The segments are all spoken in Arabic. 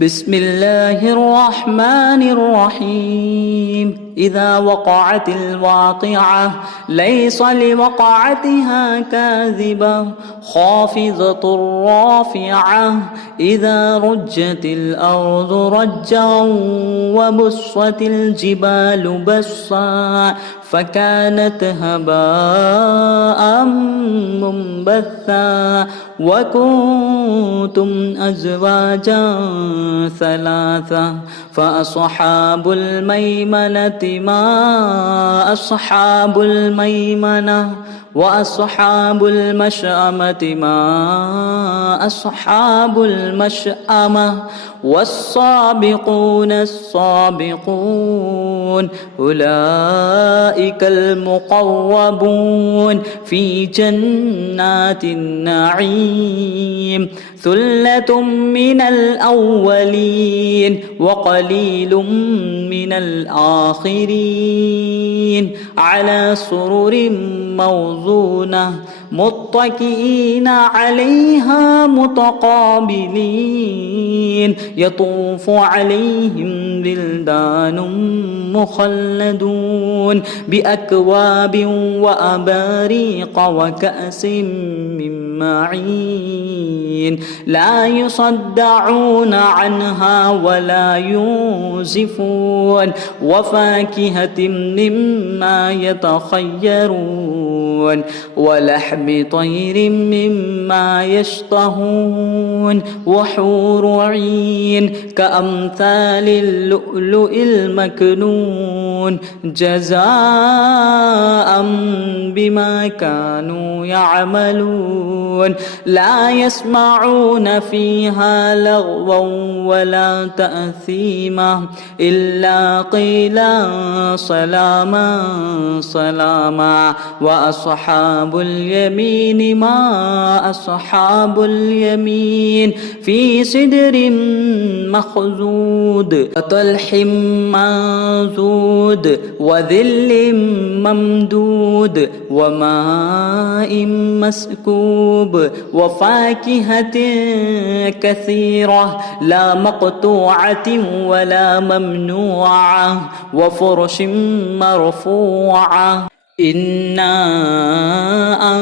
بسم الله الرحمن الرحيم. إذا وقعت الواقعة ليس لوقعتها كاذبة خافضة رافعة. إذا رجت الأرض رجا وبست الجبال بسا فكانت هباء منبثا وكنتم أزواجا ثلاثة فأصحاب الميمنة ما أصحاب الميمنة وأصحاب المشأمة ما أصحاب المشأمة والسابقون السابقون أولئك المقربون في جنات النعيم. ثلة من الأولين وقليل من الآخرين على سرر موضونة متكئين عليها متقابلين يطوف عليهم بلدان مخلدون بأكواب وأباريق وكأس من معين لا يصدعون عنها ولا ينزفون وفاكهة مما يتخيرون ولحم طير مما يشتهون وحور عين كأمثال اللؤلؤ المكنون جزاء بما كانوا يعملون. لا يسمعون فيها لغوا ولا تأثيما إلا قيلا سلاما سلاما. وأصحاب اليمين ما أصحاب اليمين في سدر مخضود وطلح منضود وظل ممدود وماء مسكوب وفاكهة كثيرة لا مقطوعة ولا ممنوعة وفرش مرفوعة. إنا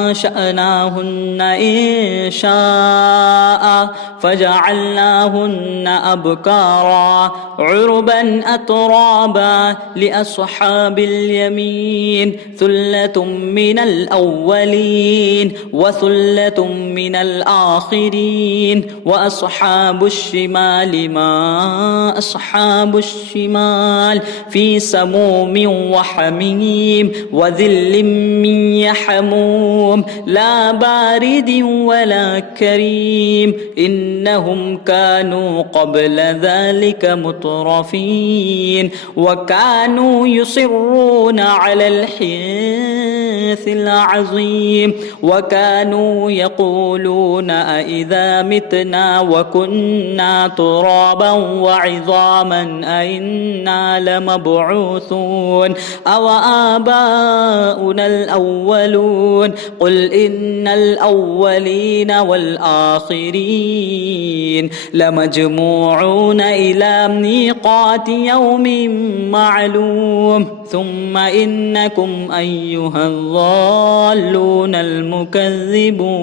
أنشأناهن إنشاء فجعلناهن أبكارا عربا أترابا لأصحاب اليمين ثلة من الأولين وثلة من الآخرين. وأصحاب الشمال ما أصحاب الشمال في سموم وحميم وذل من يحموم لا بارد ولا كريم إنهم كانوا قبل ذلك مترفين وكانوا يصرون على الحنث العظيم وكانوا يقولون أإذا متنا وكنا ترابا وعظاما أإنا لمبعوثون أو آباؤنا الأولون قل إن الأولين والآخرين لمجموعون إلى ميقات يوم معلوم ثم إنكم أيها الضالون المكذبون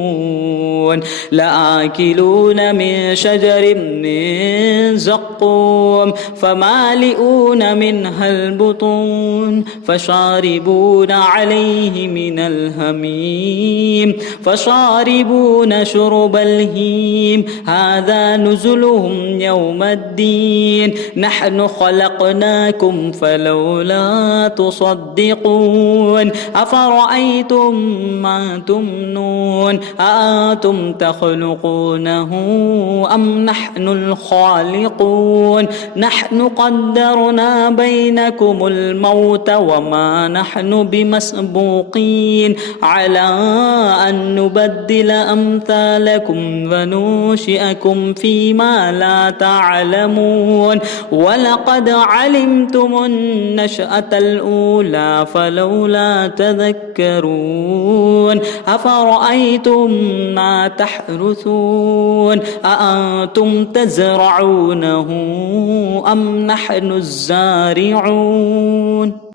لآكلون من شجر من زقوم فمالئون منها البطون فشاربون عليه من الهميم فشاربون شرب الهيم هذا نزلهم يوم الدين نحن خلقناكم فلولا تصدقون أفرأيتم ما تمنون أأنتم تخلقونه أم نحن الخالقون نحن قدرنا بينكم الموت وما نحن بمسبوقين على أن نبدل أمثالكم وننشئكم فيما لا تعلمون ولقد علمتم النشأة الأولى فلولا تذكرون تذكرون أفرأيتم ما تحرثون أأنتم تزرعونه أم نحن الزارعون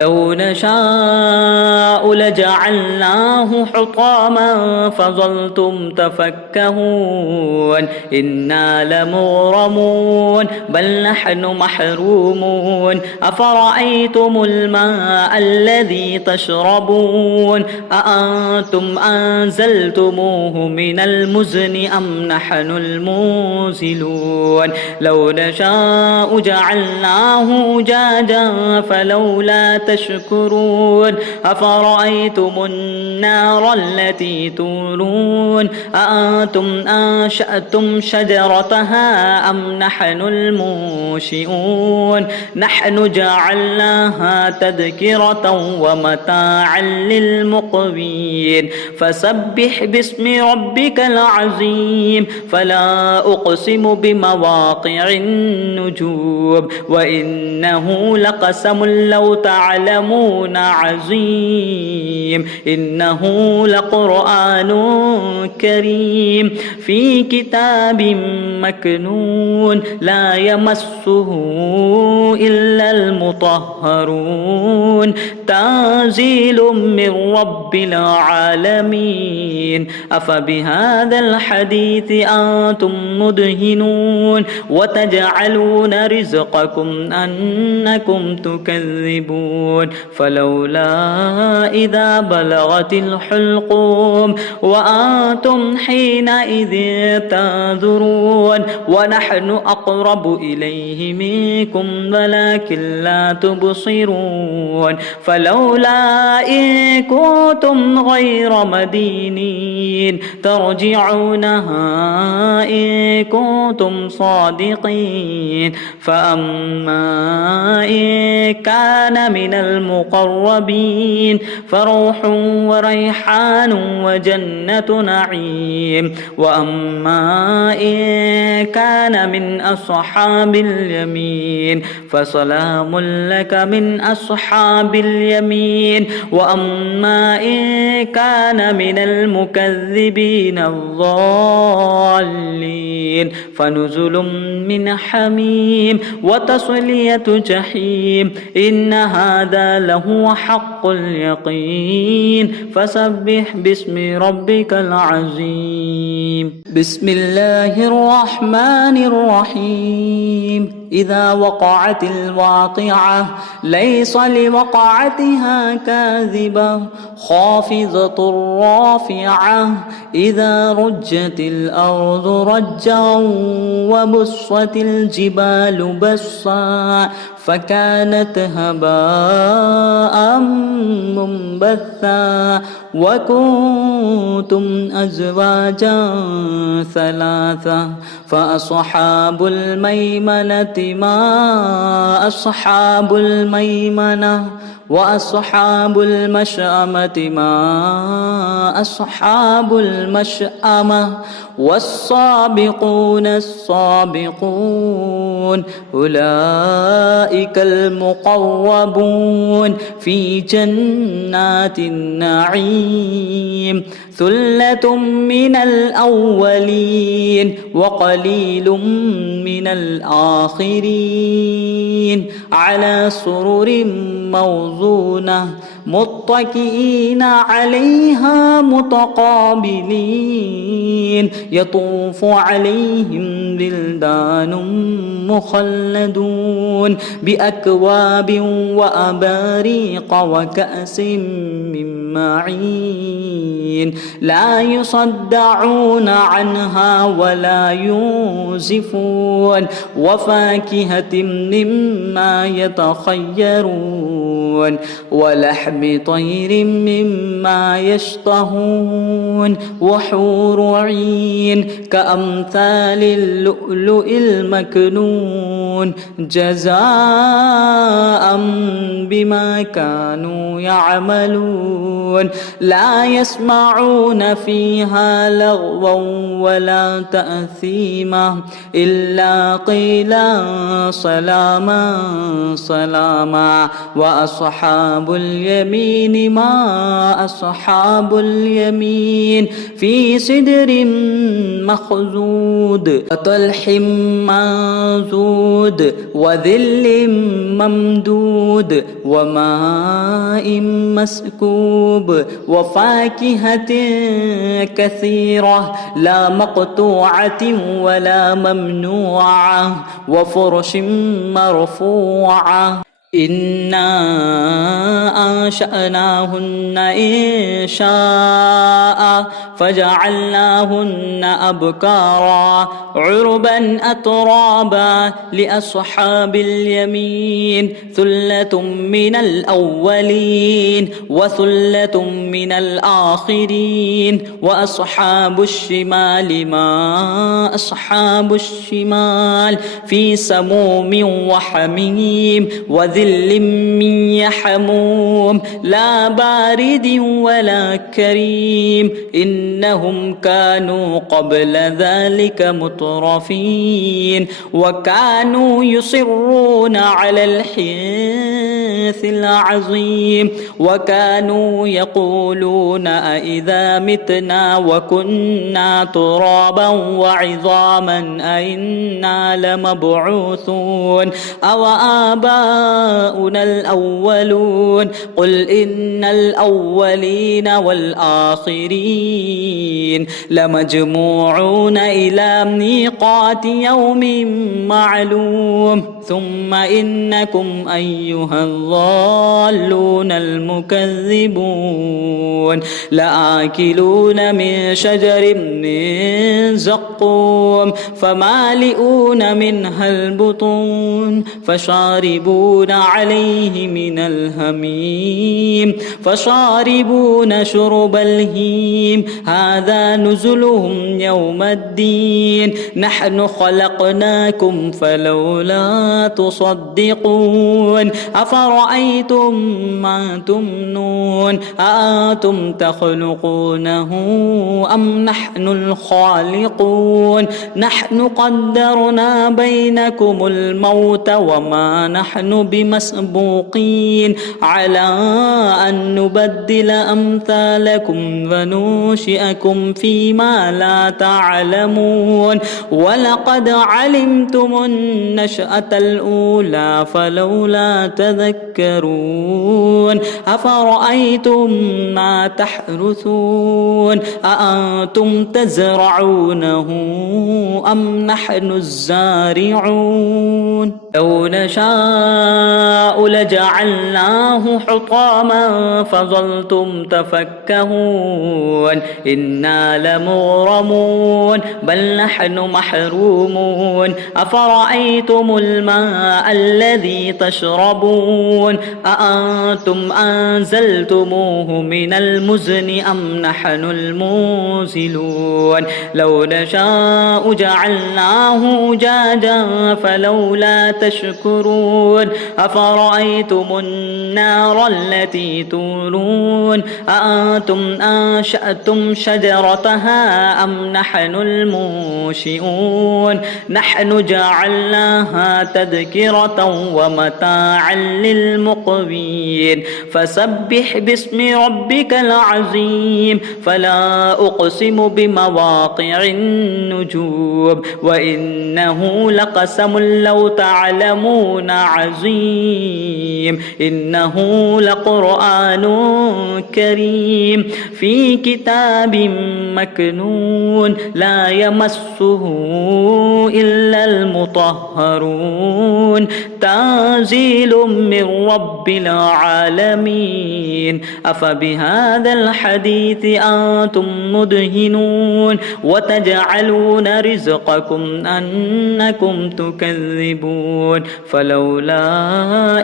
لو نشاء لجعلناه حطاما فظلتم تفكهون إنا لمغرمون بل نحن محرومون أفرأيتم الماء الذي تشربون أأنتم أنزلتموه من المزن أم نحن المنزلون لو نشاء جعلناه أجاجا فلولا تشكرون أفرأيتم النار التي تورون أأنتم أنشأتم شجرتها أم نحن المنشئون نحن جعلناها تذكرة ومتاعا للمقوين فسبح باسم ربك العظيم فلا أقسم بمواقع النجوم وإنه لقسم لو تعلمون عظيم إنه لقرآن كريم في كتاب مكنون لا يمسه إلا المطهرون تنزيل من رب العالمين أفبهذا الحديث أنتم مدهنون وتجعلون رزقكم أنكم تكذبون فلولا إذا بلغت الحلقوم وأنتم حينئذ تنظرون ونحن أقرب إليه منكم ولكن لا تبصرون فلولا إن كنتم غير مدينين ترجعونها إن كنتم صادقين فأما إن كان من المقربين فروح وريحان وجنة نعيم وأما إن كان من أصحاب اليمين فسلام لك من أصحاب اليمين وأما إن كان من المكذبين الضالين فنزل من حميم وتصلية جحيم إن هذا لهو حق اليقين فسبح باسم ربك العظيم بسم الله الرحمن الرحيم إذا وقعت الواقعة ليس لوقعتها كاذبة خافضة رافعة إذا رجت الأرض رجا وبست الجبال بسا فكانت هباء منبثا وكنتم أزواجا ثلاثة فأصحاب الميمنة ما أصحاب الميمنة وأصحاب المشأمة ما أصحاب المشأمة والسابقون السابقون أولئك المقربون في جنات النعيم ثلة من الأولين وقليل من الآخرين على سرر موضونة متكئين عليها متقابلين يطوف عليهم بلدان مخلدون بأكواب وأباريق وكأس من معين لا يصدعون عنها ولا ينزفون وفاكهة مما يتخيرون ولحم طير مما يشتهون وحور عين كأمثال اللؤلؤ المكنون جزاء بما كانوا يعملون لا يسمعون فيها لغوا ولا تأثيما إلا قيلا سلاما سلاما وأصحاب اليمين ما أصحاب اليمين في سدر مخضود وطلح منضود وظل ممدود وماء مسكوب وفاكهة كثيرة لا مقطوعة ولا ممنوعة وفرش مرفوعة إنا أنشأناهن إنشاء فجعلناهن أبكارا عربا أترابا لأصحاب اليمين ثلة من الأولين وثلة من الآخرين وأصحاب الشمال ما أصحاب الشمال في سموم وحميم وذل من يحموم لا بارد ولا كريم إنهم كانوا قبل ذلك مترفين وكانوا يصرون على الحنث العظيم وكانوا يقولون أإذا متنا وكنا ترابا وعظاما أئنا لمبعوثون أو آباؤنا الأولون قل إن الأولين والآخرين لمجموعون إلى ميقات يوم معلوم ثم إنكم أيها الضالون المكذبون لآكلون من شجر من زقوم فمالئون منها البطون فشاربون عليه من الهميم فشاربون شرب الهيم هذا نزلهم يوم الدين نحن خلقناكم فلولا تصدقون أفرأيتم ما تمنون أأنتم تخلقونه أم نحن الخالقون نحن قدرنا بينكم الموت وما نحن بمسبوقين على أن نبدل أمثالكم وننشئكم فيما لا تعلمون ولقد علمتم النشأة الأولى فلولا تذكرون أفرأيتم ما تحرثون أأنتم تزرعونه أم نحن الزارعون لو نشاء لجعلناه حطاما فظلتم تفكهون إنا لمغرمون بل نحن محرومون أفرأيتم الماء الذي تشربون أأنتم أنزلتموه من المزن أم نحن المنزلون لو نشاء جعلناه أجاجا فلولا تشكرون أفرأيتم النار التي تورون أأنتم أنشأتم شجرتها أم نحن المنشئون نحن جعلناها تذكرة ومتاعا للمقوين فسبح باسم ربك العظيم فلا أقسم بمواقع النجوم وإنه لقسم لو تعلمون عظيم إنه لقرآن كريم في كتاب مكنون لا يمسه إلا المطهرون تنزيل من رب العالمين أفبهذا الحديث أنتم مدهنون وتجعلون رزقكم أنكم تكذبون فلولا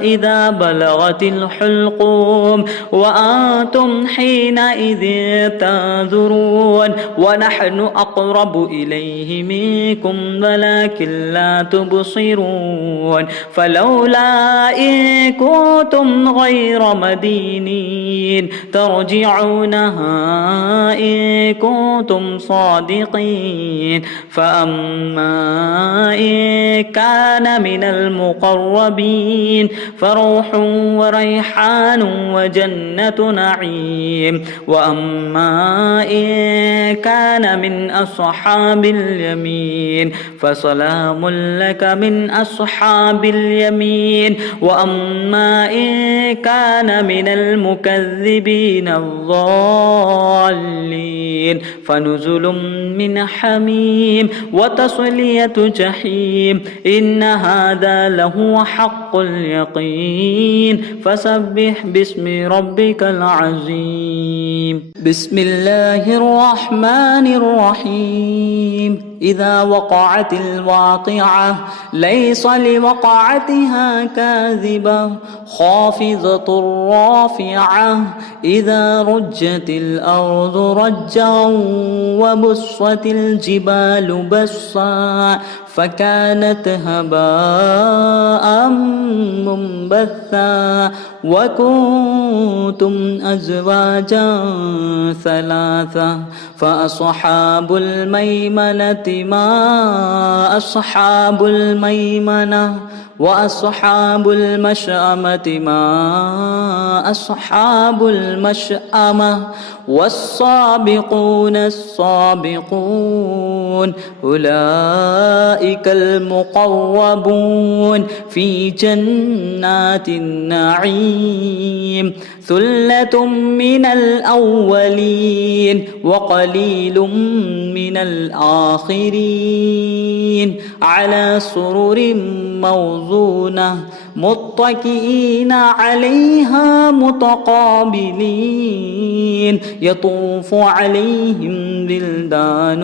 إذا بلغت الحلقوم وأنتم حينئذ تنظرون ونحن أقرب إليه منكم ولكن لا تبصرون فلولا إن كنتم غير مدينين ترجعونها إن كنتم صادقين فأما إن كان من المقربين فروح وريحان وجنة نعيم وأما إن كان من أصحاب اليمين فسلام لك من أصحاب اليمين وأما إن كان من المكذبين الضالين فنزل من حميم وتصلية جحيم إن هذا لهو حق اليقين فسبح باسم ربك العظيم بسم الله الرحمن الرحيم إذا وقعت الواقعة ليس لوقعتها كاذبة خافضة رافعة إذا رجت الأرض رجا وبست الجبال بسا فكانت هباء منبثا وكنتم أزواجا ثلاثة فأصحاب الميمنة ما أصحاب الميمنة وأصحاب المشأمة ما أصحاب المشأمة والسابقون السابقون أولئك المقربون في جنات النعيم ثلة من الأولين وقليل من الآخرين على سرر موضونة متكئين عليها متقابلين يطوف عليهم بلدان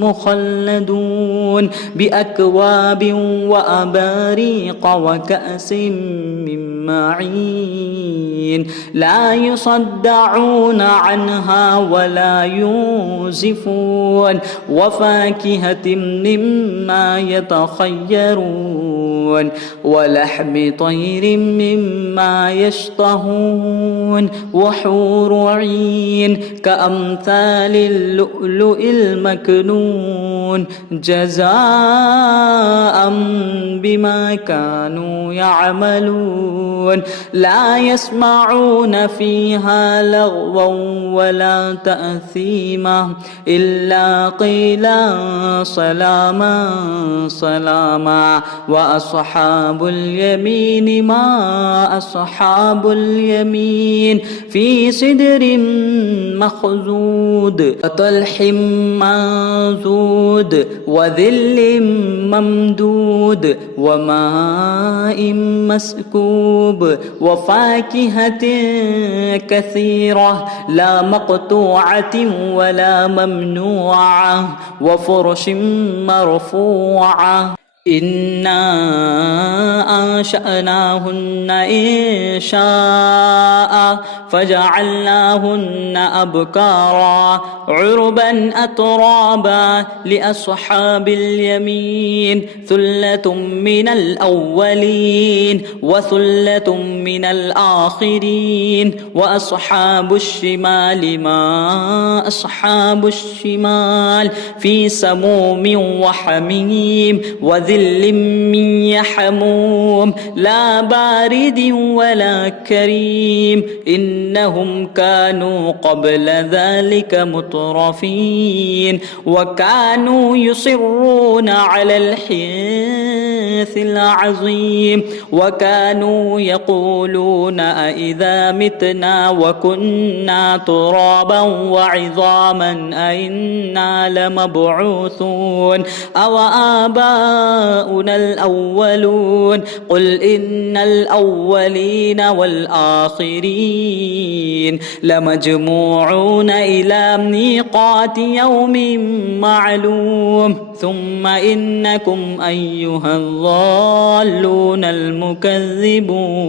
مخلدون بأكواب وأباريق وكأس من معين لا يصدعون عنها ولا ينزفون وفاكهة مما يتخيرون ولحم طير مما يشتهون وحور عين كأمثال اللؤلؤ المكنون جزاء بما كانوا يعملون لا يسمعون فيها لغوا ولا تأثيما إلا قيلا سلاما سلاما وأصحاب اليمين ما أصحاب اليمين في سدر مخضود وطلح منضود وظل ممدود وماء مسكوب وفاكهة كثيرة لا مقطوعة ولا ممنوعة وفرش مرفوعة إنا أنشأناهن إنشاء فجعلناهن أبكارا عربا أترابا لأصحاب اليمين ثلة من الأولين وثلة من الآخرين وأصحاب الشمال ما أصحاب الشمال في سموم وحميم وذل من يحموم معلوم لا بارد ولا كريم إنهم كانوا قبل ذلك مترفين وكانوا يصرون على الحنث العظيم وكانوا يقولون أإذا متنا وكنا ترابا وعظاما أإنا لمبعوثون أو آباؤنا الأولون قل إن الأولين والآخرين لمجموعون إلى ميقات يوم معلوم ثم إنكم أيها الضالون المكذبون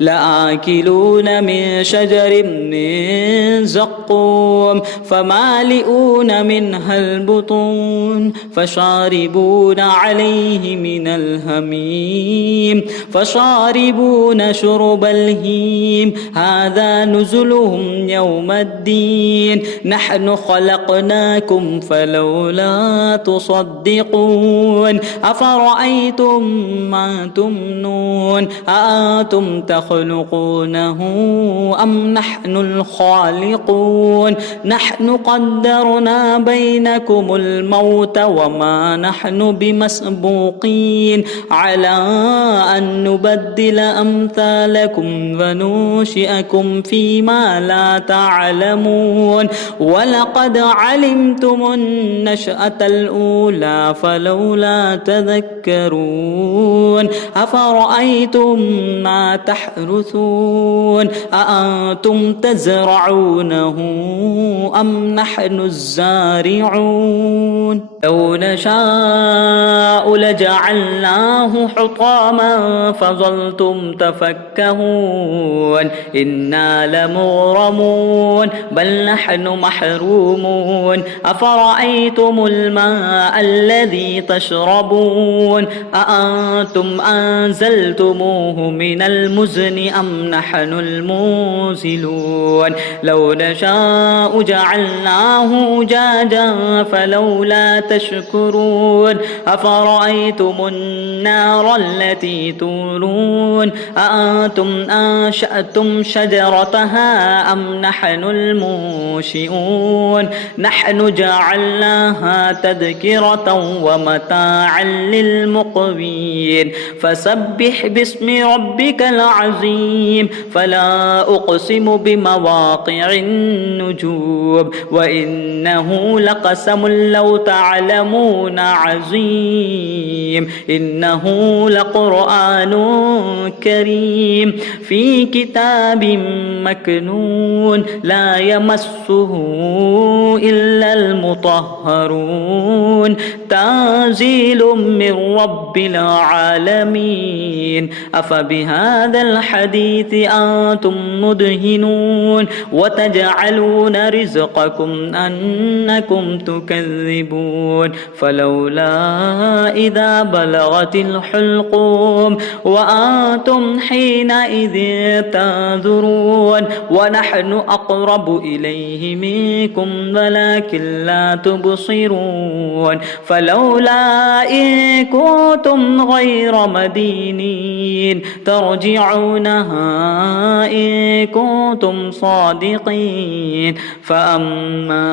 لآكلون من شجر من زقوم فمالئون منها البطون فشاربون عليه من الهميم فشاربون شرب الهيم هذا نزلهم يوم الدين نحن خلقناكم فلولا تصدقون أفرأيتم ما تمنون أأنتم تخلقونه أم نحن الخالقون نحن قدرنا بينكم الموت وما نحن بمسبوقين على أن نبدل أمثالكم وننشئكم فيما لا تعلمون ولقد علمتم النشأة الأولى فلولا تذكرون أفرأيتم ما تحرثون أأنتم تزرعونه أم نحن الزارعون لو نشاء لجعلناه حطاما فظلتم تفكهون إنا لمغرمون بل نحن محرومون أفرأيتم الماء الذي تشربون أأنتم أنزلتموه من المزن أم نحن المنزلون لو نشاء جعلناه أجاجا فلولا تشكرون أفرأيتم النار التي تورون أأنتم أنشأتم شجرتها أم نحن المنشئون نحن جعلناها تذكرة ومتاعا للمقوين فسبح باسم ربك العظيم فلا أقسم بمواقع النجوم وإنه لقسم لو تعلمون عظيم إنه لقرآن كريم في كتاب مكنون لا يمسه إلا المطهرون تنزيل من رب العالمين أفبهذا الحديث أنتم مدهنون وتجعلون رزقكم أنكم تكذبون فلولا إذا بلغت الحلقوم وأنتم حينئذ تنظرون ونحن أقرب إليه منكم ولكن لا تبصرون فلولا إن كنتم غير مدينين ترجعونها إن كنتم صادقين فأما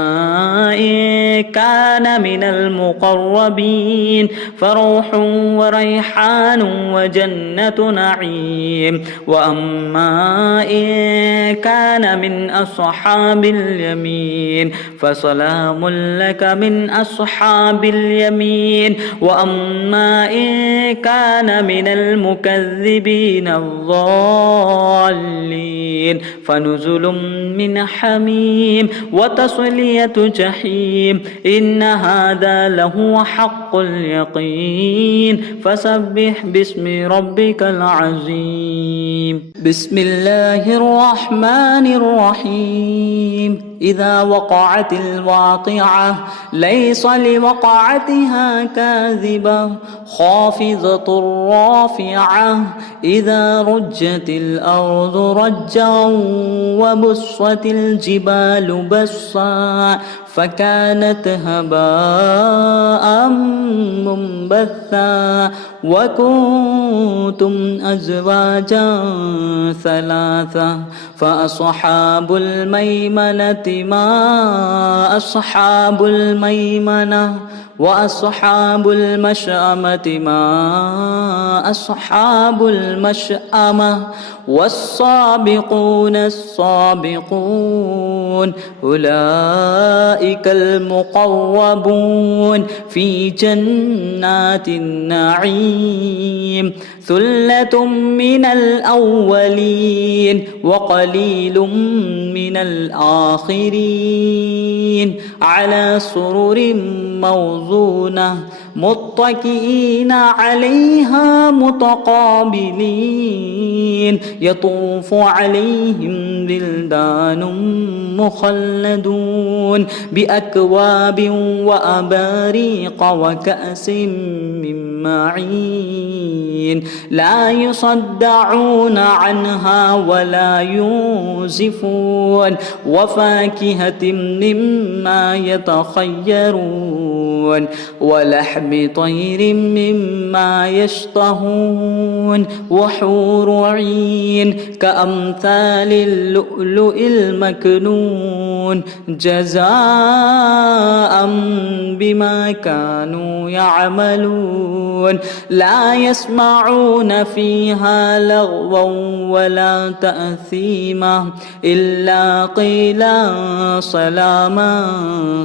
إن كان من المقربين فروح وريحان وجنة نعيم وأما إن كان من أصحاب اليمين فسلام لك من أصحاب اليمين وأما إن كان من المكذبين الضالين فنزل من حميم وتصلية جحيم إن هذا لهو حق اليقين فسبح باسم ربك العظيم بسم الله الرحمن الرحيم إذا وقعت الواقعة ليس لوقعتها كاذبة خافضة رافعة إذا رجت الأرض رجا وبست الجبال بسا فكانت هباء منبثا وكنتم أزواجا ثلاثة فأصحاب الميمنة ما أصحاب الميمنة وأصحاب المشأمة ما أصحاب المشأمة والسابقون السابقون أولئك المقربون في جنات النعيم ثلة من الأولين وقليل من الآخرين على سرر موضونة متكئين عليها متقابلين يطوف عليهم ولدان مخلدون بأكواب وأباريق وكأس من معين لا يصدعون عنها ولا ينزفون وفاكهة مما يتخيرون ولحم طير مما يشتهون وحور عين كأمثال اللؤلؤ المكنون جزاء بما كانوا يعملون لا يسمعون فيها لغوا ولا تأثيما إلا قيلا سلاما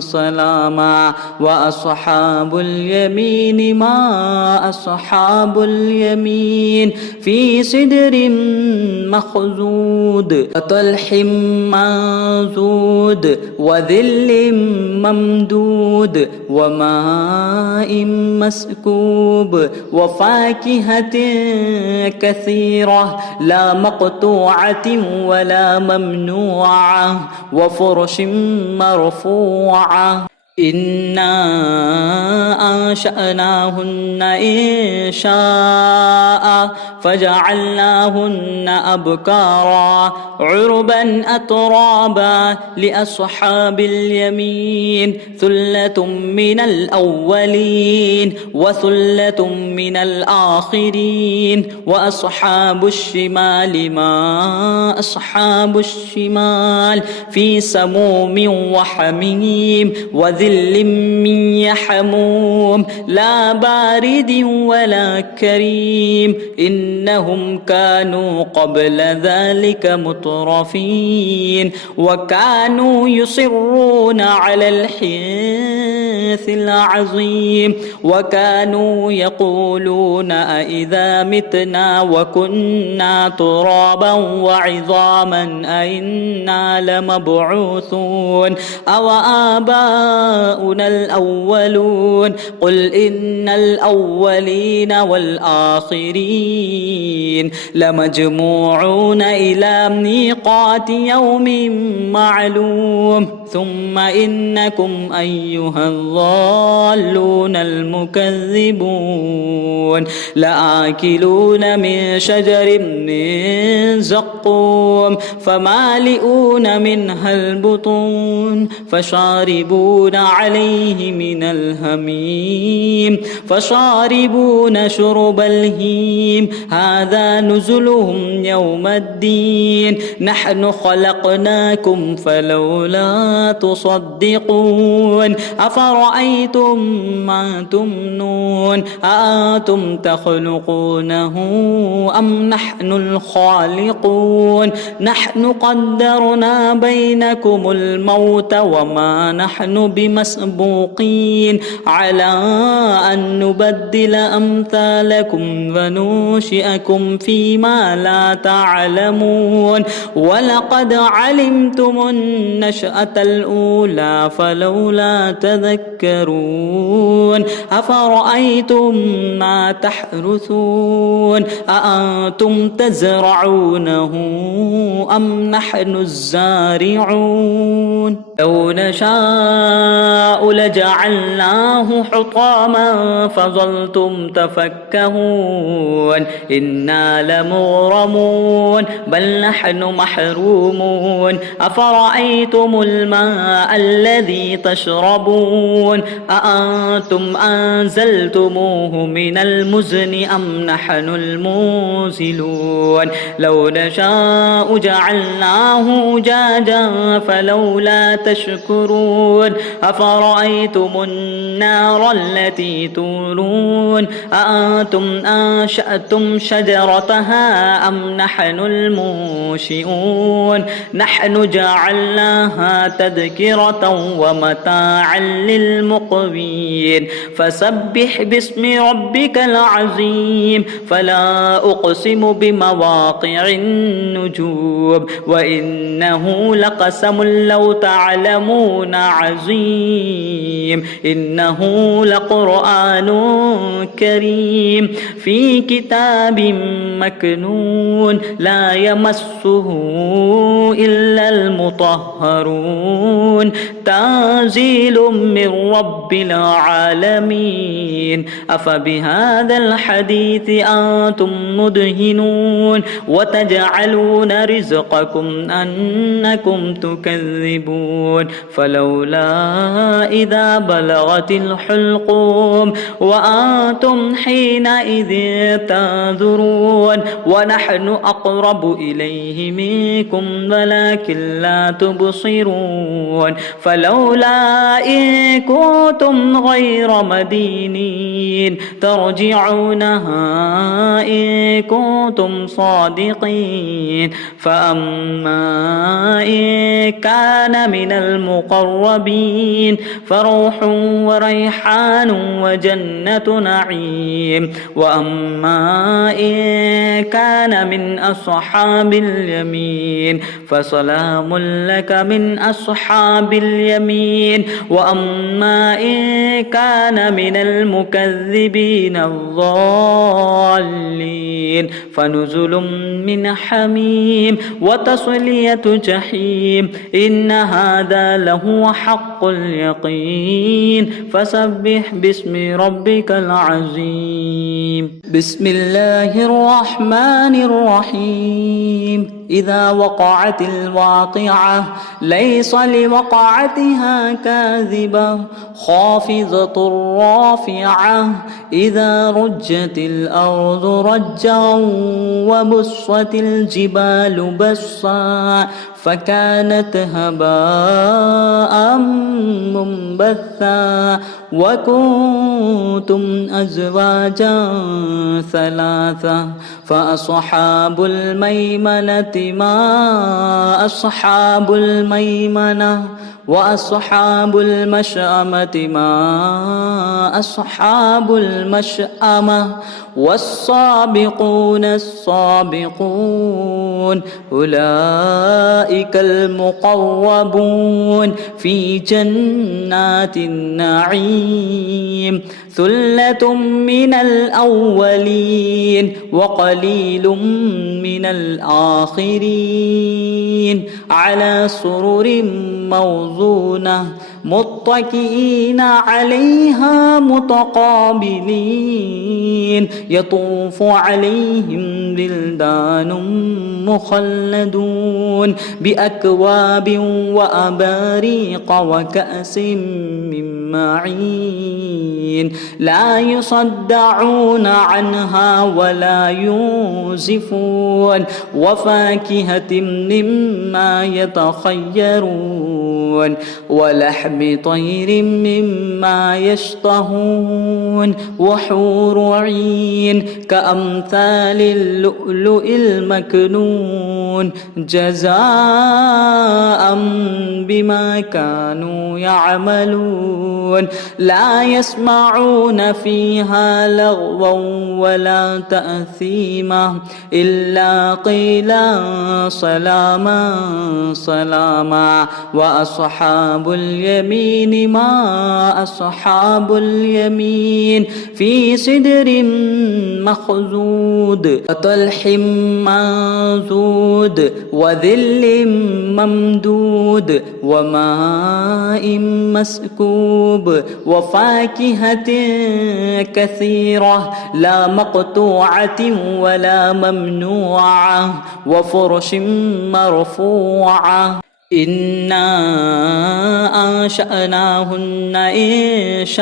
سلاما وأصحاب اليمين ما أصحاب اليمين في سدر مخضود وطلح منضود وظل ممدود وماء مسكوب وفاكهة كثيرة لا مقطوعة ولا ممنوعة وفرش مرفوعة إنا أنشأناهن إنشاء فجعلناهن أبكارا عربا أترابا لأصحاب اليمين ثلة من الأولين وثلة من الآخرين وأصحاب الشمال ما أصحاب الشمال في سموم وحميم وذل من يحموم لا بارد ولا كريم إنهم كانوا قبل ذلك مترفين وكانوا يصرون على الحنث العظيم وكانوا يقولون أئذا متنا وكنا ترابا وعظاما أئنا لمبعوثون أو آباؤنا الأولون قل إن الأولين والآخرين لمجموعون إلى ميقات يوم معلوم ثم إنكم أيها الضالون المكذبون لآكلون من شجر من زقوم فمالئون منها البطون فشاربون عليه من الهميم فشاربون شرب الهيم هذا نزلهم يوم الدين نحن خلقناكم فلولا تصدقون أفرأيتم ما تمنون أأنتم تخلقونه أم نحن الخالقون نحن قدرنا بينكم الموت وما نحن بمسبوقين على أن نبدل أمثالكم وننشئكم فيما لا تعلمون ولقد علمتم النشأة الأولى فلولا تذكرون أفرأيتم ما تحرثون أأنتم تزرعونه أم نحن الزارعون لو نشاء نشاء لجعلناه حطاما فظلتم تفكهون إنا لمغرمون بل نحن محرومون أفرأيتم الماء الذي تشربون أأنتم أنزلتموه من المزن أم نحن المنزلون لو نشاء جعلناه أجاجا فلولا تشكرون أفرأيتم النار التي تورون أأنتم أنشأتم شجرتها أم نحن المنشئون نحن جعلناها تذكرة ومتاعا للمقوين فسبح باسم ربك العظيم فلا أقسم بمواقع النجوم وإنه لقسم لو تعلمون عظيم إنه لقرآن كريم في كتاب مكنون لا يمسه إلا المطهرون تنزيل من رب العالمين أفبهذا الحديث أنتم مدهنون وتجعلون رزقكم أنكم تكذبون فلولا إذا بلغت الحلقوم وأنتم حينئذ تنظرون ونحن أقرب إليه منكم ولكن لا تبصرون فلولا إن كنتم غير مدينين ترجعونها إن كنتم صادقين فأما إن كان من المقربين فروح وريحان وجنة نعيم وأما إن كان من أصحاب اليمين فسلام لك من أصحاب اليمين وأما إن كان من المكذبين الضالين فنزل من حميم وتصلية جحيم إن هذا لهو حق اليقين فسبح باسم ربك العظيم بسم الله الرحمن الرحيم إذا وقعت الواقعة ليس لوقعتها كاذبة خافضة رافعة إذا رجت الأرض رجا وبست الجبال بسا فكانت هباء منبثا وكنتم أزواجا ثلاثة فأصحاب الميمنة ما أصحاب الميمنة وأصحاب المشأمة ما أصحاب المشأمة والسابقون السابقون أولئك المقربون في جنات النعيم ثلة من الأولين وقليل من الآخرين على سرر موضونة متكئين عليها متقابلين يطوف عليهم بلدان مخلدون بأكواب وأباريق وكأس من معين لا يصدعون عنها ولا ينزفون وفاكهة مما يتخيرون ولحم طير مما يشتهون وحور عين كأمثال اللؤلؤ المكنون جزاء بما كانوا يعملون لا يسمعون فيها لغوا ولا تأثيما إلا قيلا سلاما سلاما وأصحاب اليمين ما أصحاب اليمين في سدر مخضود وطلح منضود وظل ممدود وماء مسكوب وفاكهة كثيرة لا مقطوعة ولا ممنوعة وفرش مرفوعة إنا أنشأناهن إنشاء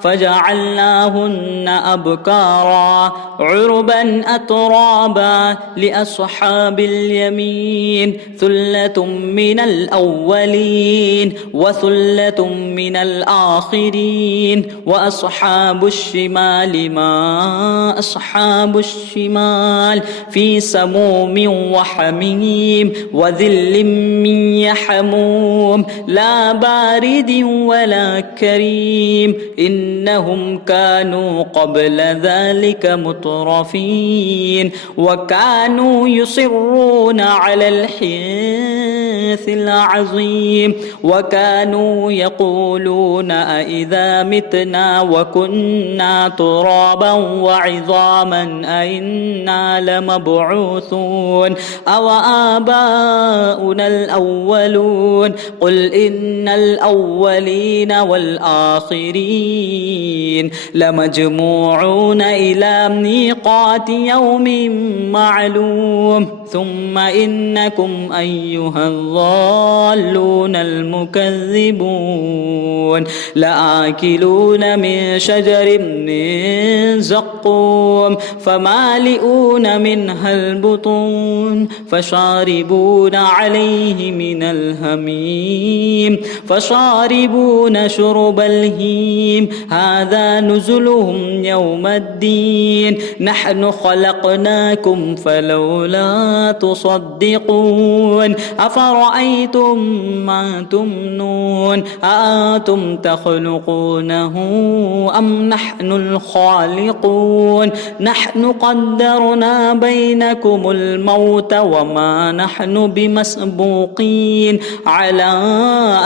فجعلناهن أبكارا عربا أترابا لأصحاب اليمين ثلة من الأولين وثلة من الآخرين وأصحاب الشمال ما أصحاب الشمال في سموم وحميم وذل من يحموم لا بارد ولا كريم إنهم كانوا قبل ذلك مترفين وكانوا يصرون على الحنث العظيم وكانوا يقولون أإذا متنا وكنا ترابا وعظاما أئنا لمبعوثون أو آباؤنا الأولون قل إن الأولين والآخرين لمجموعون إلى ميقات يوم معلوم ثم إنكم أيها الضالون المكذبون لآكلون من شجر من زقوم فمالئون منها البطون فشاربون عليه من الهميم فشاربون شرب الهيم هذا نزلهم يوم الدين نحن خلقناكم فلولا تصدقون أفرأيتم ما تمنون أأنتم تخلقونه أم نحن الخالقون نحن قدرنا بينكم الموت وما نحن بمسبوقين على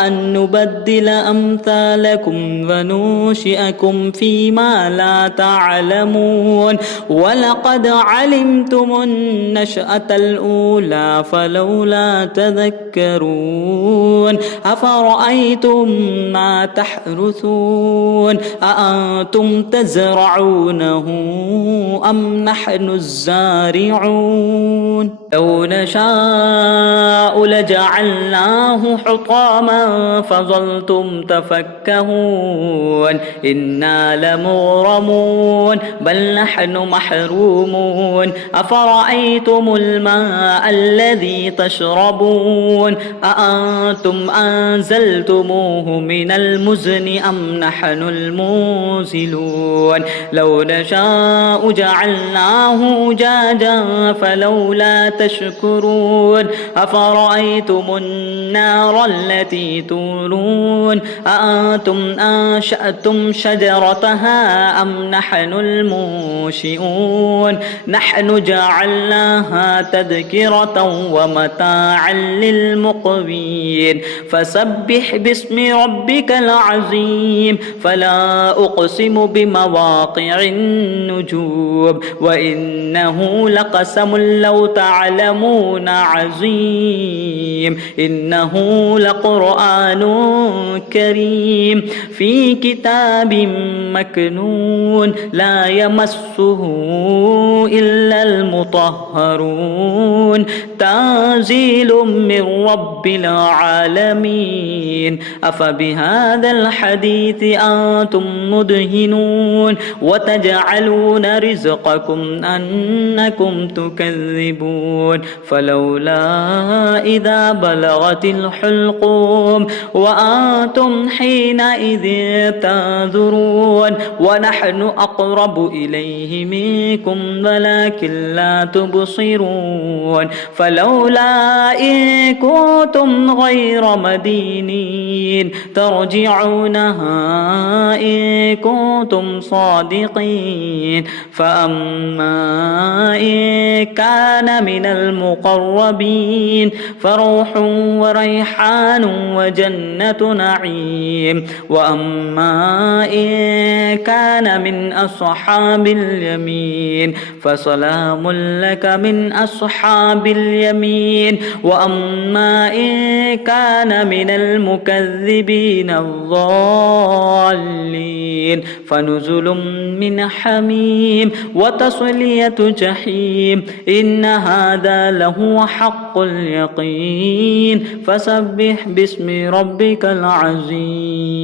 أن نبدل أمثالكم وننشئكم فيما لا تعلمون ولقد علمتم النشأة الأولى فلولا تذكرون أفرأيتم ما تحرثون أأنتم تزرعونه أم نحن الزارعون لو نشاء لجعلناه حطاما فظلتم تفكهون إنا لمغرمون بل نحن محرومون أفرأيتم الماء الذي تشربون أأنتم أنزلتموه من المزن أم نحن المنزلون لو نشاء جعلناه أجاجا فلولا تشكرون أفرأيتم النار التي تورون أأنتم أنشأتم شجرتها أم نحن المنشئون نحن جعلناها تذكرة ومتاعا للمقوين فسبح باسم ربك العظيم فلا أقسم بمواقع النجوم وإنه لقسم لو تعلمون عظيم إنه لقرآن كريم في كتاب مكنون لا يمسه إلا المطهرون تنزيل من رب العالمين أفبهذا الحديث أنتم مدهنون وتجعلون رزقكم أنكم تكذبون فلولا إذا بلغت الحلقوم وأنتم حينئذ تنظرون ونحن أقرب إليه منكم ولكن لا تبصرون فلولا إن كنتم غير مدينين ترجعونها إن كنتم صادقين فأما إن كان من المقربين فروح وريحان وجنة نعيم وأما إن كان من أصحاب اليمين فسلام لك من أصحاب اليمين وأما إن كان من المكذبين الضالين فنزل من حميم وتصلية جحيم إن هذا لهو حق اليقين فسبح باسم ربك العظيم